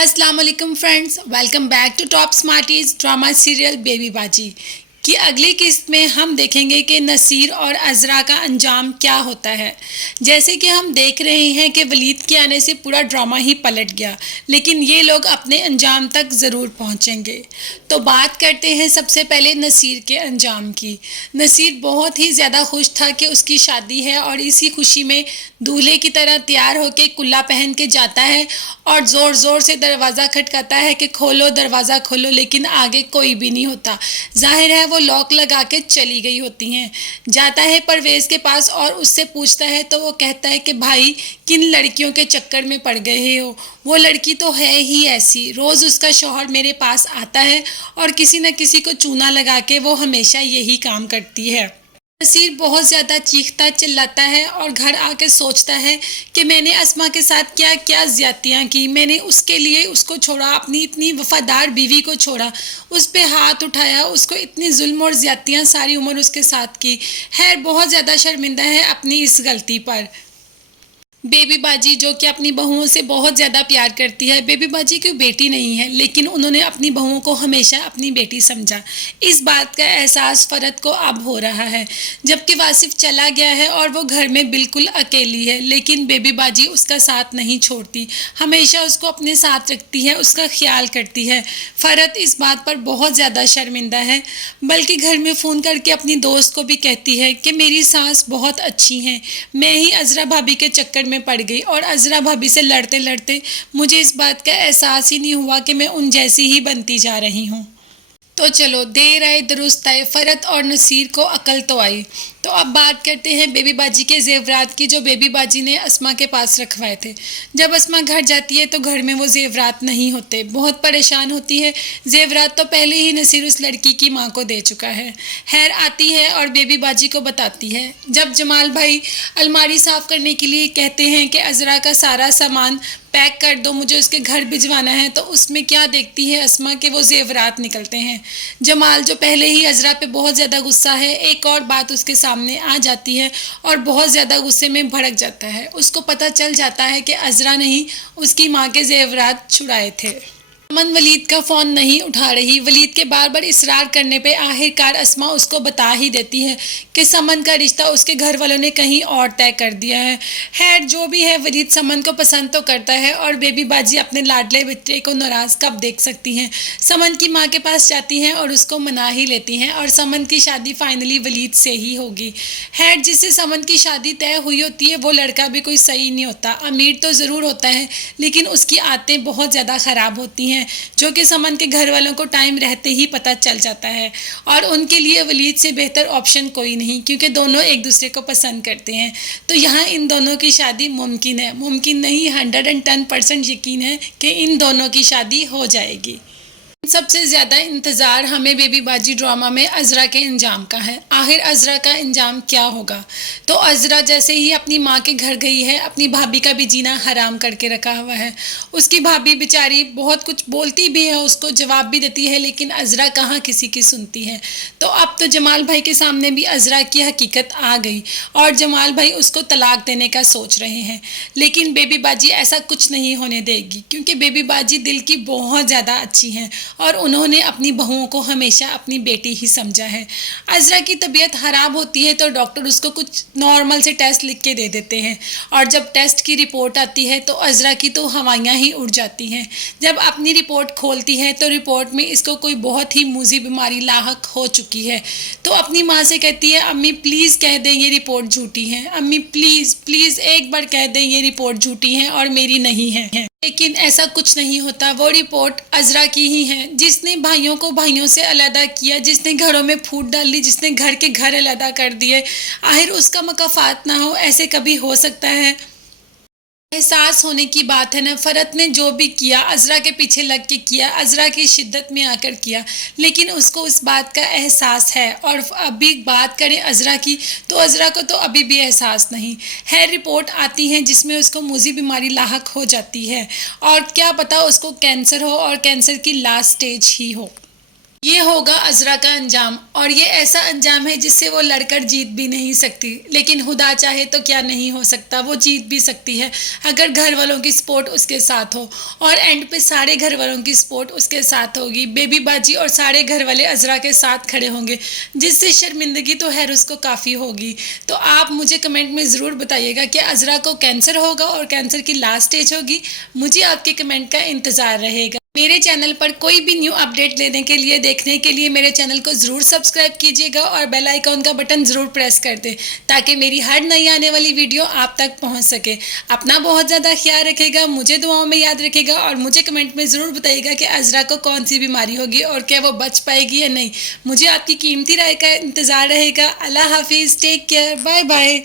अस्सलाम वालेकुम friends, welcome back to top smarties drama serial baby Baji की अगली किस्त में हम देखेंगे कि नसीर और अज़रा का अंजाम क्या होता है। जैसे कि हम देख रहे हैं कि वलीद के आने से पूरा ड्रामा ही पलट गया, लेकिन ये लोग अपने अंजाम तक ज़रूर पहुंचेंगे। तो बात करते हैं सबसे पहले नसीर के अंजाम की। नसीर बहुत ही ज़्यादा खुश था कि उसकी शादी है और इसी खुशी में दूल्हे की तरह तैयार होकर कुल्ला पहन के जाता है और ज़ोर ज़ोर से दरवाज़ा खटकाता है कि खोलो दरवाज़ा खोलो, लेकिन आगे कोई भी नहीं होता। जाहिर है वो लॉक लगा के चली गई होती हैं। जाता है परवेज़ के पास और उससे पूछता है तो वो कहता है कि भाई किन लड़कियों के चक्कर में पड़ गए हो, वो लड़की तो है ही ऐसी, रोज़ उसका शौहर मेरे पास आता है और किसी न किसी को चूना लगा के वो हमेशा यही काम करती है। नसीर बहुत ज़्यादा चीखता चिल्लाता है और घर आके सोचता है कि मैंने अस्मा के साथ क्या क्या ज़्यादतियाँ की, मैंने उसके लिए उसको छोड़ा, अपनी इतनी वफ़ादार बीवी को छोड़ा, उस पे हाथ उठाया, उसको इतनी जुल्म और ज़्यादतियाँ सारी उम्र उसके साथ की। खैर बहुत ज़्यादा शर्मिंदा है अपनी इस गलती पर। बेबी बाजी जो कि अपनी बहुओं से बहुत ज़्यादा प्यार करती है, बेबी बाजी की बेटी नहीं है लेकिन उन्होंने अपनी बहुओं को हमेशा अपनी बेटी समझा। इस बात का एहसास फ़रत को अब हो रहा है जबकि वासिफ चला गया है और वो घर में बिल्कुल अकेली है, लेकिन बेबी बाजी उसका साथ नहीं छोड़ती, हमेशा उसको अपने साथ रखती है, उसका ख्याल करती है। फ़रत इस बात पर बहुत ज़्यादा शर्मिंदा है, बल्कि घर में फ़ोन करके अपनी दोस्त को भी कहती है कि मेरी सास बहुत अच्छी हैं, मैं ही अज़रा भाभी के चक्कर में पड़ गई और अज़रा भाभी से लड़ते लड़ते मुझे इस बात का एहसास ही नहीं हुआ कि मैं उन जैसी ही बनती जा रही हूँ। तो चलो देर आए दुरुस्त आए, फ़रत और नसीर को अकल तो आई। तो अब बात करते हैं बेबी बाजी के ज़ेवरात की जो बेबी बाजी ने अस्मा के पास रखवाए थे। जब अस्मा घर जाती है तो घर में वो ज़ेवरात नहीं होते, बहुत परेशान होती है। ज़ेवरात तो पहले ही नसीर उस लड़की की माँ को दे चुका है। खैर आती है और बेबी बाजी को बताती है। जब जमाल भाई अलमारी साफ़ करने के लिए कहते हैं कि अज़रा का सारा सामान पैक कर दो, मुझे उसके घर भिजवाना है, तो उसमें क्या देखती है अस्मा के वो ज़ेवरात निकलते हैं। जमाल जो पहले ही अज़रा पे बहुत ज़्यादा गुस्सा है, एक और बात उसके सामने आ जाती है और बहुत ज़्यादा गुस्से में भड़क जाता है। उसको पता चल जाता है कि अज़रा ने ही उसकी माँ के ज़ेवरात छुड़ाए थे। अमन वलीद का फ़ोन नहीं उठा रही। वलीद के बार बार इसरार करने पे आखिरकार अस्मा उसको बता ही देती है कि समन का रिश्ता उसके घर वालों ने कहीं और तय कर दिया है। खैर जो भी है, वलीद समन को पसंद तो करता है और बेबी बाजी अपने लाडले बेटे को नाराज़ कब देख सकती हैं। समन की माँ के पास जाती हैं और उसको मना ही लेती हैं और समन की शादी फाइनली वलीद से ही होगी। खैर जिससे समन की शादी तय हुई होती है वो लड़का भी कोई सही नहीं होता, अमीर तो ज़रूर होता है लेकिन उसकी आदतें बहुत ज़्यादा ख़राब होती हैं, जो कि समन के घर वालों को टाइम रहते ही पता चल जाता है। और उनके लिए वलीद से बेहतर ऑप्शन कोई नहीं, क्योंकि दोनों एक दूसरे को पसंद करते हैं। तो यहाँ इन दोनों की शादी मुमकिन है, मुमकिन नहीं 110% यकीन है कि इन दोनों की शादी हो जाएगी। सबसे ज़्यादा इंतज़ार हमें बेबी बाजी ड्रामा में अज़रा के इंजाम का है। आखिर अज़रा का इंजाम क्या होगा। तो अज़रा जैसे ही अपनी माँ के घर गई है, अपनी भाभी का भी जीना हराम करके रखा हुआ है। उसकी भाभी बेचारी बहुत कुछ बोलती भी है, उसको जवाब भी देती है, लेकिन अज़रा कहाँ किसी की सुनती है। तो अब तो जमाल भाई के सामने भी अज़रा की हकीकत आ गई और जमाल भाई उसको तलाक देने का सोच रहे हैं, लेकिन बेबी बाजी ऐसा कुछ नहीं होने देगी, क्योंकि बेबी बाजी दिल की बहुत ज़्यादा अच्छी हैं और उन्होंने अपनी बहुओं को हमेशा अपनी बेटी ही समझा है। अज़रा की तबीयत ख़राब होती है तो डॉक्टर उसको कुछ नॉर्मल से टेस्ट लिख के दे देते हैं और जब टेस्ट की रिपोर्ट आती है तो अज़रा की तो हवाइयाँ ही उड़ जाती हैं। जब अपनी रिपोर्ट खोलती है तो रिपोर्ट में इसको कोई बहुत ही मूजी बीमारी लाहक हो चुकी है। तो अपनी माँ से कहती है अम्मी प्लीज़ कह दें ये रिपोर्ट झूठी है, अम्मी प्लीज़ प्लीज़ एक बार कह दें ये रिपोर्ट झूठी है और मेरी नहीं है। लेकिन ऐसा कुछ नहीं होता, वो रिपोर्ट अज़रा की ही है, जिसने भाइयों को भाइयों से अलहदा किया, जिसने घरों में फूट डाल दी, जिसने घर के घर अलहदा कर दिए। आखिर उसका मुकाफात ना हो, ऐसे कभी हो सकता है। एहसास होने की बात है ना, फ़रत ने जो भी किया अज़रा के पीछे लग के किया, अज़रा की शिद्दत में आकर किया, लेकिन उसको उस बात का एहसास है। और अभी बात करें अज़रा की तो अज़रा को तो अभी भी एहसास नहीं है। रिपोर्ट आती है जिसमें उसको मूजी बीमारी लाहक हो जाती है और क्या पता उसको कैंसर हो और कैंसर की लास्ट स्टेज ही हो। یہ ہوگا عذرا کا انجام، اور یہ ایسا انجام ہے جس سے وہ لڑ کر جیت بھی نہیں سکتی، لیکن خدا چاہے تو کیا نہیں ہو سکتا، وہ جیت بھی سکتی ہے اگر گھر والوں کی سپورٹ اس کے ساتھ ہو، اور اینڈ پہ سارے گھر والوں کی سپورٹ اس کے ساتھ ہوگی، بیبی باجی اور سارے گھر والے عذرا کے ساتھ کھڑے ہوں گے، جس سے شرمندگی تو خیر اس کو کافی ہوگی۔ تو آپ مجھے کمنٹ میں ضرور بتائیے گا کہ عذرا کو کینسر ہوگا اور کینسر کی لاسٹ سٹیج ہوگی، مجھے آپ کے کمنٹ کا انتظار رہے گا۔ میرے چینل پر کوئی بھی نیو اپڈیٹ لینے کے لیے دیکھنے کے لیے میرے چینل کو ضرور سبسکرائب کیجیے گا اور بیل آئیکن کا بٹن ضرور پریس کر دیں تاکہ میری ہر نئی آنے والی ویڈیو آپ تک پہنچ سکے۔ اپنا بہت زیادہ خیال رکھے گا، مجھے دعاؤں میں یاد رکھے گا، اور مجھے کمنٹ میں ضرور بتائیے گا کہ عذرا کو کون سی بیماری ہوگی اور کیا وہ بچ پائے گی یا نہیں۔ مجھے آپ کی قیمتی رائے کا انتظار رہے گا۔ اللہ حافظ، ٹیک کیئر، بائے بائے۔